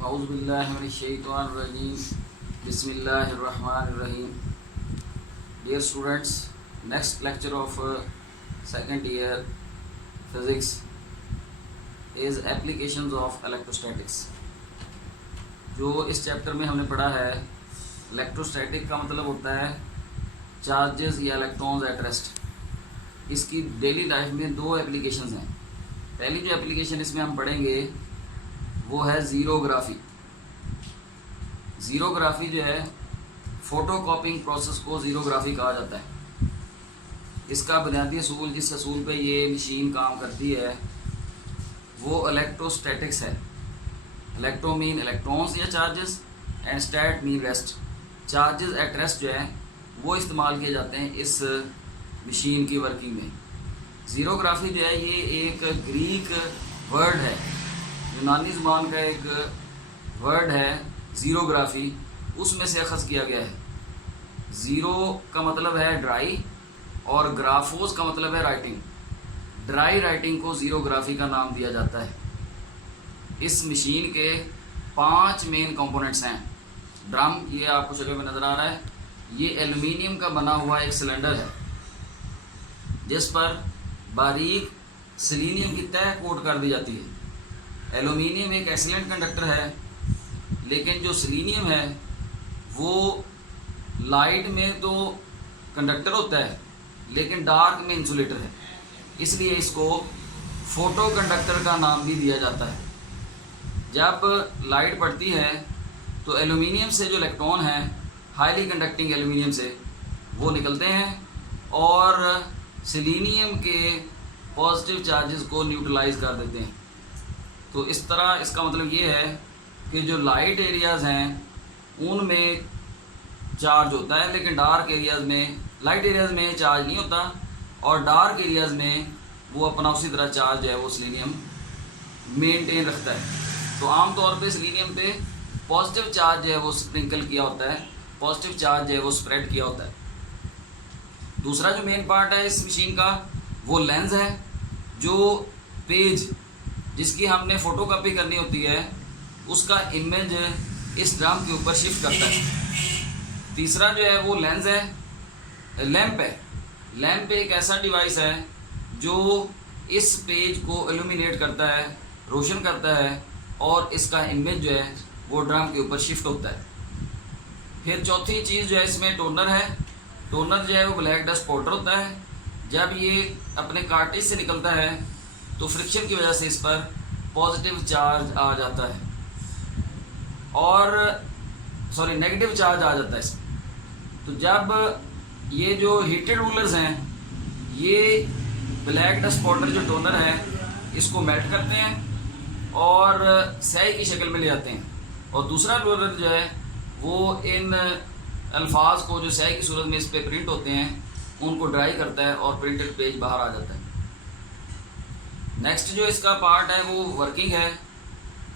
औज़ुबिल्लाहिमिनश्शैतानिर्रजीम बिस्मिल्लाहिर्रहमानिर्रहीम। Dear students, next lecture of second year physics is applications of electrostatics। जो इस chapter में हमने पढ़ा है, इलेक्ट्रोस्टैटिक का मतलब होता है चार्जेस या इलेक्ट्रॉन्स एट रेस्ट। इसकी डेली लाइफ में दो एप्लीकेशंस हैं। पहली जो एप्लीकेशन इसमें हम पढ़ेंगे वो है ज़ीरोग्राफी। ज़ीरोग्राफी जो है, फ़ोटो कॉपिंग प्रोसेस को ज़ीरोग्राफी कहा जाता है। इसका बुनियादी असूल, जिस असूल पे ये मशीन काम करती है, वो इलेक्ट्रोस्टैटिक्स है। इलेक्ट्रो मीन इलेक्ट्रॉन्स या charges and stat mean rest. Charges at rest जो है वो इस्तेमाल किए जाते हैं इस मशीन की वर्किंग में। ज़ीरोग्राफी जो है ये एक ग्रीक वर्ड है, यूनानी ज़ुबान का एक वर्ड है ज़ीरोग्राफी, उसमें से अखज़ किया गया है। ज़ीरो का मतलब है ड्राई और ग्राफोस का मतलब है राइटिंग। ड्राई राइटिंग को ज़ीरोग्राफी का नाम दिया जाता है। इस मशीन के 5 मेन कंपोनेंट्स हैं। ड्रम, ये आपको शक्ल में नज़र आ रहा है, ये एल्युमिनियम का बना हुआ एक सिलेंडर है जिस पर बारीक सिलीनियम की तह कोट कर दी जाती है। एल्युमिनियम एक एक्सीलेंट कंडक्टर है, लेकिन जो सिलीनियम है वो लाइट में तो कंडक्टर होता है लेकिन डार्क में इंसुलेटर है, इसलिए इसको फोटो कंडक्टर का नाम भी दिया जाता है। जब लाइट पड़ती है तो एल्युमिनियम से जो इलेक्ट्रॉन हैं, हाईली कंडक्टिंग एल्युमिनियम से, वो निकलते हैं और सिलीनियम के पॉजिटिव चार्जेस को न्यूट्रलाइज कर देते हैं। तो इस तरह इसका मतलब ये है कि जो लाइट एरियाज़ हैं उनमें चार्ज होता है, लेकिन डार्क एरियाज़ में, लाइट एरियाज़ में चार्ज नहीं होता, और डार्क एरियाज़ में वो अपना उसी तरह चार्ज है वो सिलीनियम मेंटेन रखता है। तो आम तौर पे सिलीनियम पे पॉजिटिव चार्ज है वो स्प्रिंकल किया होता है, पॉजिटिव चार्ज है वो स्प्रेड किया होता है। दूसरा जो मेन पार्ट है इस मशीन का वो लेंस है, जो पेज जिसकी हमने फ़ोटोकॉपी करनी होती है उसका इमेज इस ड्रम के ऊपर शिफ्ट करता है। तीसरा जो है वो लेंस है, लैंप है। लैंप एक ऐसा डिवाइस है जो इस पेज को इल्यूमिनेट करता है, रोशन करता है, और इसका इमेज जो है वो ड्रम के ऊपर शिफ्ट होता है। फिर चौथी चीज़ जो है इसमें टोनर है। टोनर जो है वो ब्लैक डस्ट पाउडर होता है। जब ये अपने कार्टेज से निकलता है तो फ्रिक्शन की वजह से इस पर पॉजिटिव चार्ज आ जाता है, और नेगेटिव चार्ज आ जाता है इसमें। तो जब ये जो हीटेड रूलर्स हैं, ये ब्लैक डस्ट पाउडर जो टोनर है इसको मेल्ट करते हैं और स्याही की शक्ल में ले आते हैं, और दूसरा रोलर जो है वो इन अल्फाज को जो स्याही की सूरत में इस पे प्रिंट होते हैं उनको ड्राई करता है और प्रिंटेड पेज बाहर आ जाता है। नेक्स्ट जो इसका पार्ट है वो वर्किंग है।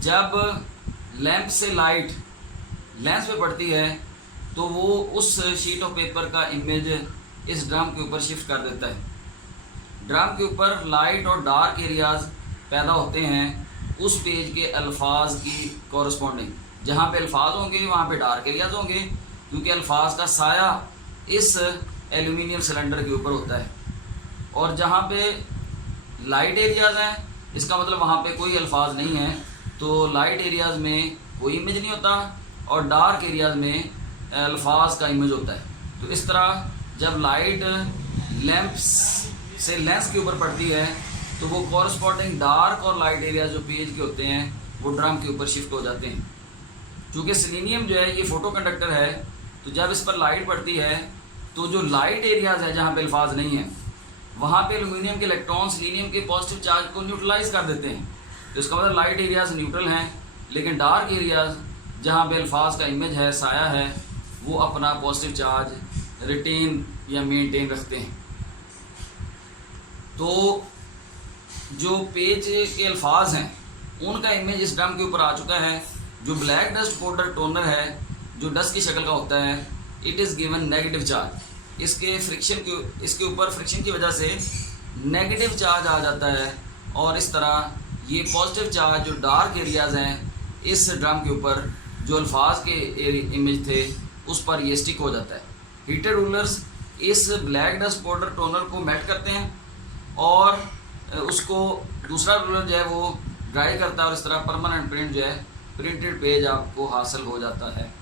जब लैंप से लाइट लेंस पे पड़ती है तो वो उस शीट ऑफ पेपर का इमेज इस ड्रम के ऊपर शिफ्ट कर देता है। ड्रम के ऊपर लाइट और डार्क एरियाज पैदा होते हैं उस पेज के अल्फाज की कॉरस्पॉन्डिंग। जहाँ पे अल्फाज होंगे वहाँ पे डार्क एरियाज होंगे, क्योंकि अल्फाज का साया इस एल्यूमिनियम सिलेंडर के ऊपर होता है। और जहाँ पे लाइट एरियाज़ हैं, इसका मतलब वहाँ पे कोई अल्फाज नहीं है, तो लाइट एरियाज़ में कोई इमेज नहीं होता, और डार्क एरियाज़ में अल्फाज का इमेज होता है। तो इस तरह जब लाइट लैंप से लेंस के ऊपर पड़ती है तो वो कॉरस्पॉन्डिंग डार्क और लाइट एरियाज जो पेज के होते हैं वो ड्रम के ऊपर शिफ्ट हो जाते हैं। क्योंकि सिलीनियम जो है ये फोटो कंडक्टर है, तो जब इस पर लाइट पड़ती है तो जो लाइट एरियाज है जहाँ पे अल्फाज नहीं है वहाँ पे एल्यूमिनियम के इलेक्ट्रॉन सिलीनियम के पॉजिटिव चार्ज को न्यूट्रलाइज कर देते हैं। तो इसका मतलब लाइट एरियाज न्यूट्रल हैं, लेकिन डार्क एरियाज जहाँ पे अल्फाज का इमेज है, साया है, वो अपना पॉजिटिव चार्ज रिटेन या मेंटेन रखते हैं। तो जो पेज के अल्फाज हैं उनका इमेज इस ड्रम के ऊपर आ चुका है। जो ब्लैक डस्ट पाउडर टोनर है जो डस्ट की शक्ल का होता है, it is given negative charge. इसके ऊपर फ्रिक्शन की वजह से नेगेटिव चार्ज आ जाता है, और इस तरह ये पॉजिटिव चार्ज जो डार्क एरियाज़ हैं इस ड्रम के ऊपर जो अल्फाज के इमेज थे उस पर ये स्टिक हो जाता है। हीटेड रूलर्स इस ब्लैक डस्ट पाउडर टोनर को मेल्ट करते हैं और उसको दूसरा रूलर जो है वो ड्राई करता है और इस तरह परमानेंट प्रिंट जो है प्रिंटेड पेज आपको हासिल हो जाता है।